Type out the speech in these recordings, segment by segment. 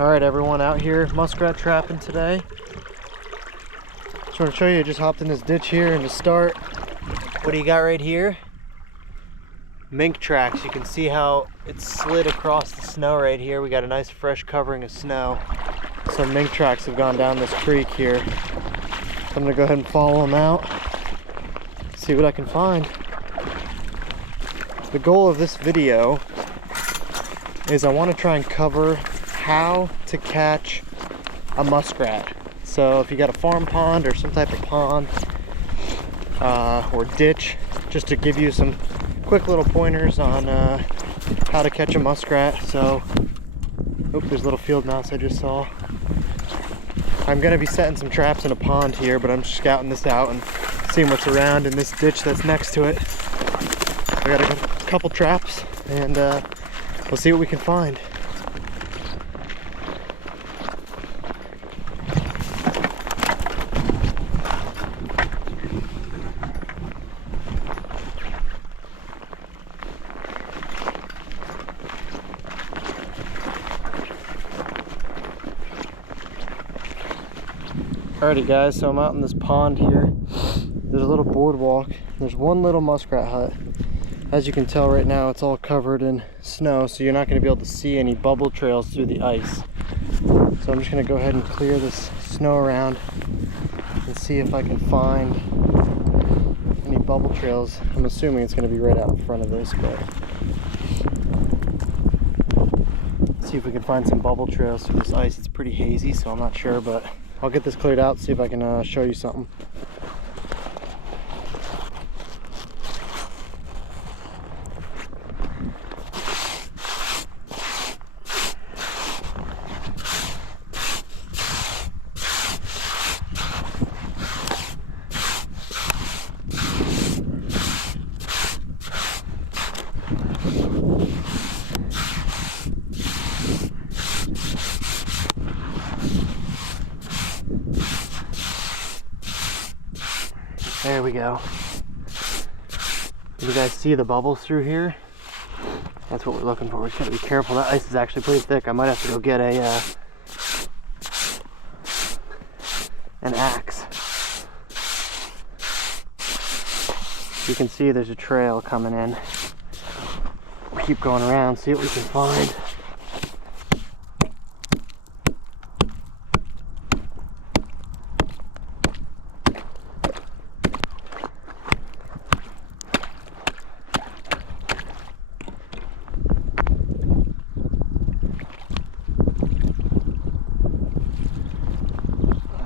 Alright everyone, out here muskrat trapping today. Just want to show you, I just hopped in this ditch here, and to start, what do you got right here? Mink tracks. You can see how it's slid across the snow right here. We got a nice fresh covering of snow. Some mink tracks have gone down this creek here. I'm gonna go ahead and follow them out, see what I can find. The goal of this video is I want to try and cover how to catch a muskrat. So if you got a farm pond or some type of pond or ditch, just to give you some quick little pointers on how to catch a muskrat. So, oh, there's a little field mouse I just saw. I'm gonna be setting some traps in a pond here, but I'm just scouting this out and seeing what's around in this ditch that's next to it. I got a couple traps, and we'll see what we can find. Alrighty guys, so I'm out in this pond here. There's a little boardwalk. There's one little muskrat hut. As you can tell right now, it's all covered in snow, so you're not going to be able to see any bubble trails through the ice. So I'm just going to go ahead and clear this snow around and see if I can find any bubble trails. I'm assuming it's going to be right out in front of this, but see if we can find some bubble trails through this ice. It's pretty hazy, so I'm not sure, but I'll get this cleared out, see if I can show you something. There we go. You guys see the bubbles through here? That's what we're looking for. We just gotta be careful. That ice is actually pretty thick. I might have to go get an axe. You can see there's a trail coming in. We'll keep going around, see what we can find.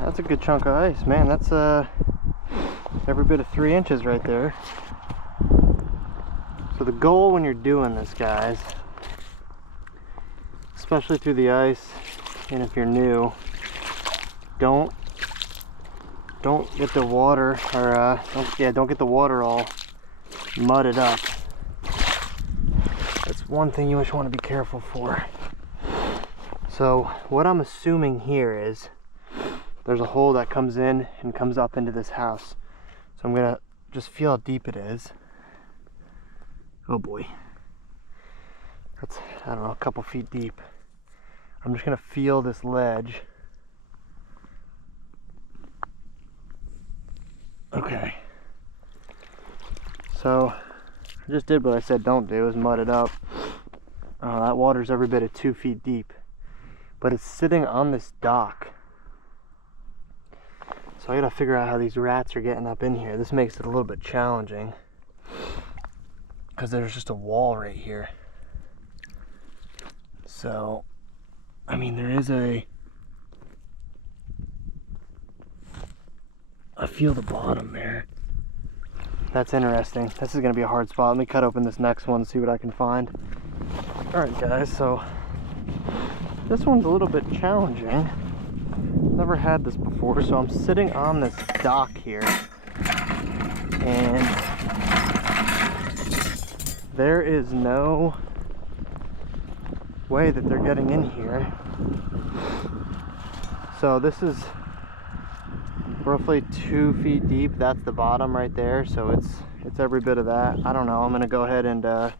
That's a good chunk of ice, man. That's every bit of 3 inches right there. So the goal when you're doing this, guys, especially through the ice, and if you're new, don't get the water, or don't get the water all mudded up. That's one thing you just want to be careful for. So what I'm assuming here is there's a hole that comes in and comes up into this house. So I'm gonna just feel how deep it is. Oh boy. That's, I don't know, a couple feet deep. I'm just gonna feel this ledge. Okay. So I just did what I said don't do, is mud it up. That water's every bit of 2 feet deep. But it's sitting on this dock. So I gotta figure out how these rats are getting up in here. This makes it a little bit challenging because there's just a wall right here. So, I mean, there is I feel the bottom there. That's interesting. This is gonna be a hard spot. Let me cut open this next one and see what I can find. All right, guys, so this one's a little bit challenging. Never had this before, so I'm sitting on this dock here, and there is no way that they're getting in here. So this is roughly 2 feet deep. That's the bottom right there, so it's every bit of that. I don't know, I'm gonna go ahead and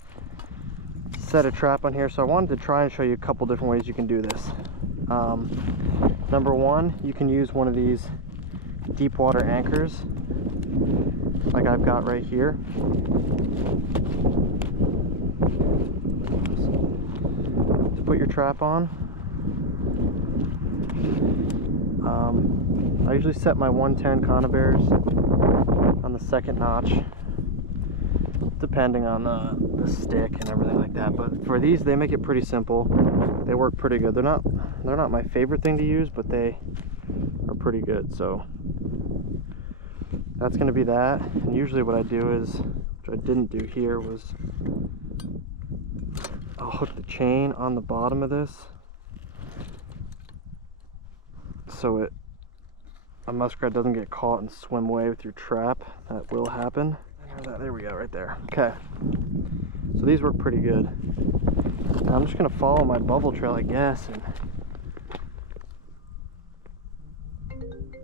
set a trap on here. So I wanted to try and show you a couple different ways you can do this. Number one, you can use one of these deep water anchors like I've got right here. To put your trap on. I usually set my 110 conibears on the second notch, depending on the stick and everything like that. But for these, they make it pretty simple. They work pretty good. They're not my favorite thing to use, but they are pretty good. So that's going to be that. And usually what I do is, which I didn't do here, was I'll hook the chain on the bottom of this so a muskrat doesn't get caught and swim away with your trap. That will happen. There we go, right there. Okay, so these work pretty good. Now I'm just gonna follow my bubble trail, I guess, and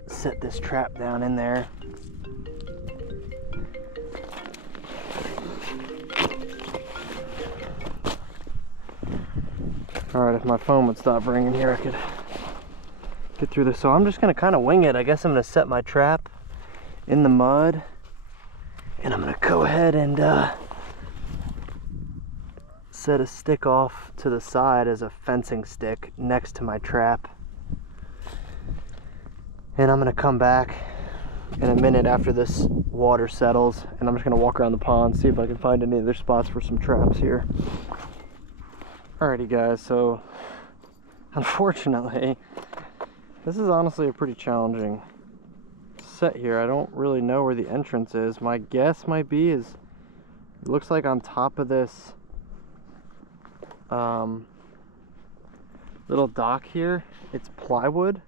set this trap down in there. All right, if my phone would stop ringing here, I could get through this. So I'm just gonna kind of wing it. I guess I'm gonna set my trap in the mud, and I'm gonna go ahead and set a stick off to the side as a fencing stick next to my trap. And I'm gonna come back in a minute after this water settles, and I'm just gonna walk around the pond, see if I can find any other spots for some traps here. Alrighty guys, so unfortunately, this is honestly a pretty challenging set here. I don't really know where the entrance is. My guess might be it looks like on top of this little dock here, it's plywood.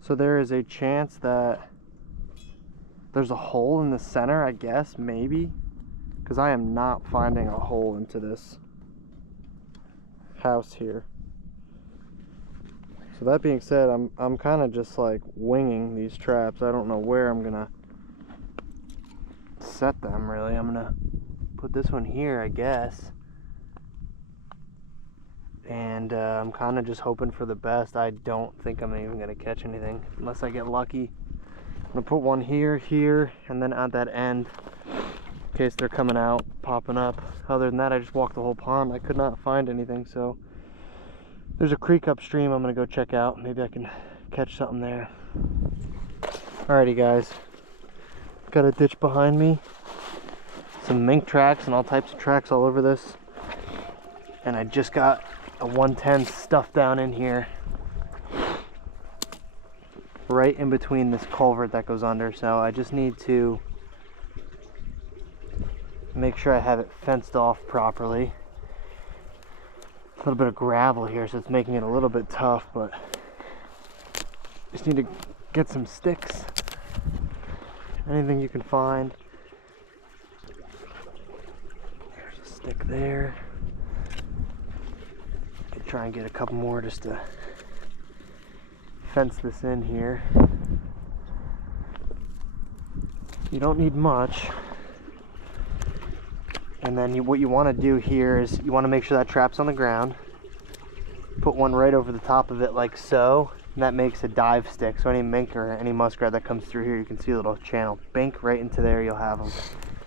So there is a chance that there's a hole in the center, I guess, maybe. Because I am not finding a hole into this house here. So that being said, I'm kind of just like winging these traps. I don't know where I'm gonna set them really. I'm gonna put this one here, I guess, and I'm kind of just hoping for the best. I don't think I'm even gonna catch anything unless I get lucky. I'm gonna put one here, and then at that end in case they're coming out, popping up. Other than that, I just walked the whole pond. I could not find anything, so there's a creek upstream I'm gonna go check out. Maybe I can catch something there. Alrighty guys, got a ditch behind me, some mink tracks and all types of tracks all over this, and I just got a 110 stuffed down in here right in between this culvert that goes under. So I just need to make sure I have it fenced off properly. A little bit of gravel here, so it's making it a little bit tough, but just need to get some sticks, anything you can find. There's a stick there. Could try and get a couple more just to fence this in here. You don't need much. And then what you want to do here is you want to make sure that trap's on the ground. Put one right over the top of it like so, and that makes a dive stick. So any mink or any muskrat that comes through here, you can see a little channel. Bank right into there, you'll have them.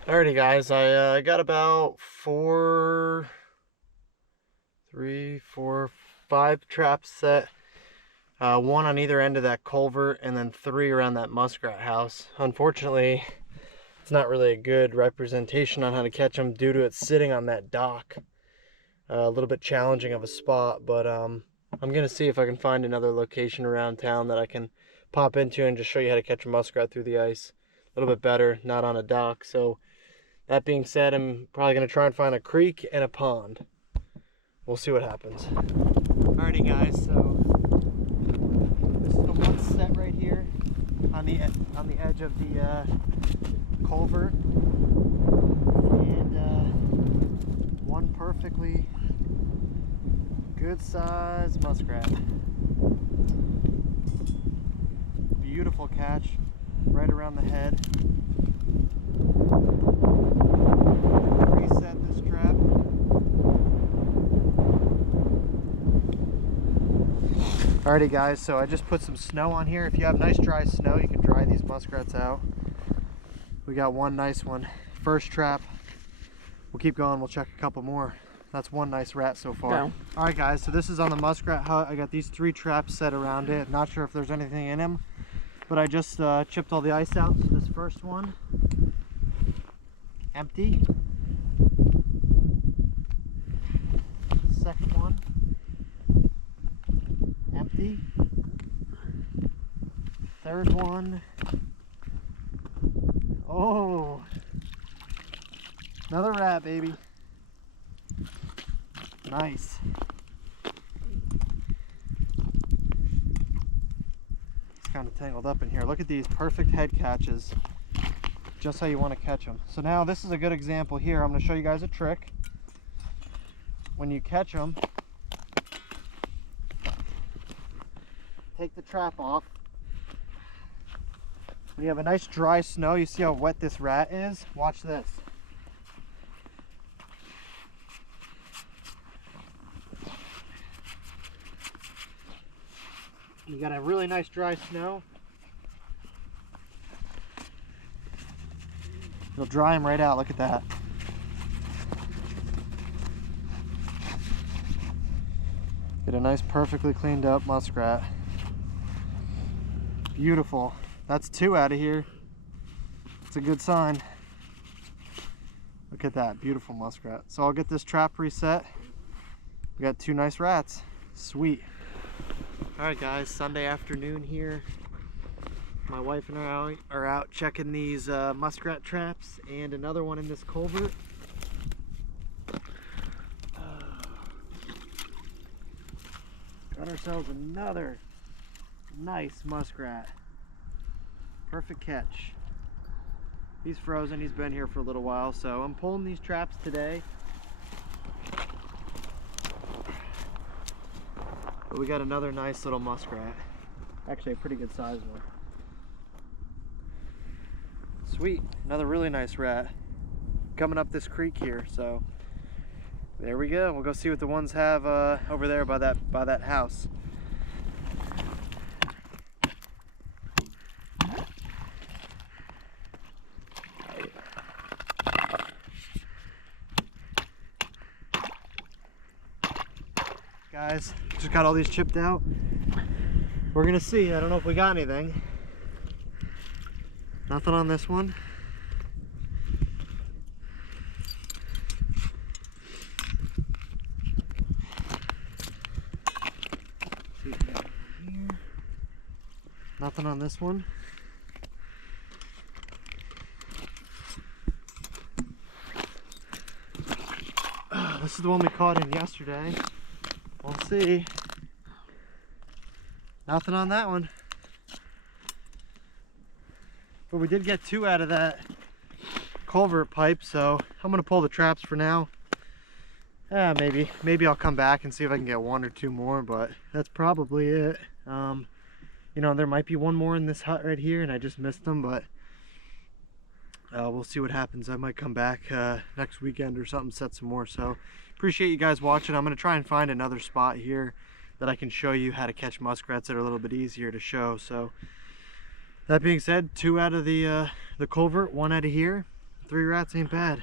Alrighty guys, I got about 5 traps set. One on either end of that culvert, and then 3 around that muskrat house. Unfortunately, it's not really a good representation on how to catch them due to it sitting on that dock. A little bit challenging of a spot, but I'm gonna see if I can find another location around town that I can pop into and just show you how to catch a muskrat through the ice a little bit better, not on a dock. So that being said, I'm probably gonna try and find a creek and a pond. We'll see what happens. Alrighty guys, so this is the one set right here on the edge of the culvert, and one perfectly good size muskrat. Beautiful catch right around the head. Reset this trap. Alrighty guys, so I just put some snow on here. If you have nice dry snow, you can dry these muskrats out. We got one nice one. First trap. We'll keep going, we'll check a couple more. That's one nice rat so far. Alright guys, so this is on the muskrat hut. I got these 3 traps set around it. Not sure if there's anything in them, but I just chipped all the ice out. So this first one, empty. Second one, empty. Third one, oh, another rat, baby. Nice. It's kind of tangled up in here. Look at these perfect head catches. Just how you want to catch them. So now this is a good example here. I'm going to show you guys a trick. When you catch them, take the trap off. When you have a nice dry snow, you see how wet this rat is? Watch this. You got a really nice dry snow. It'll dry them right out. Look at that. Get a nice perfectly cleaned up muskrat. Beautiful. That's 2 out of here. It's a good sign. Look at that beautiful muskrat. So I'll get this trap reset. We got 2 nice rats. Sweet. Alright guys, Sunday afternoon here. My wife and I are out checking these muskrat traps and another one in this culvert. Got ourselves another nice muskrat. Perfect catch. He's frozen, he's been here for a little while, so I'm pulling these traps today. But we got another nice little muskrat. Actually a pretty good sized one. Sweet, another really nice rat. Coming up this creek here, so there we go. We'll go see what the ones have over there by that house. Guys, just got all these chipped out. We're gonna see. I don't know if we got anything. Nothing on this one. See if we got anything here. Nothing on this one. This is the one we caught in yesterday. We'll see. Nothing on that one. But we did get 2 out of that culvert pipe, so I'm gonna pull the traps for now. Maybe I'll come back and see if I can get 1 or 2 more, but that's probably it. You know, there might be 1 more in this hut right here and I just missed them, but we'll see what happens. I might come back next weekend or something, set some more. So appreciate you guys watching. I'm gonna try and find another spot here that I can show you how to catch muskrats that are a little bit easier to show. So that being said, 2 out of the culvert, 1 out of here. 3 rats ain't bad.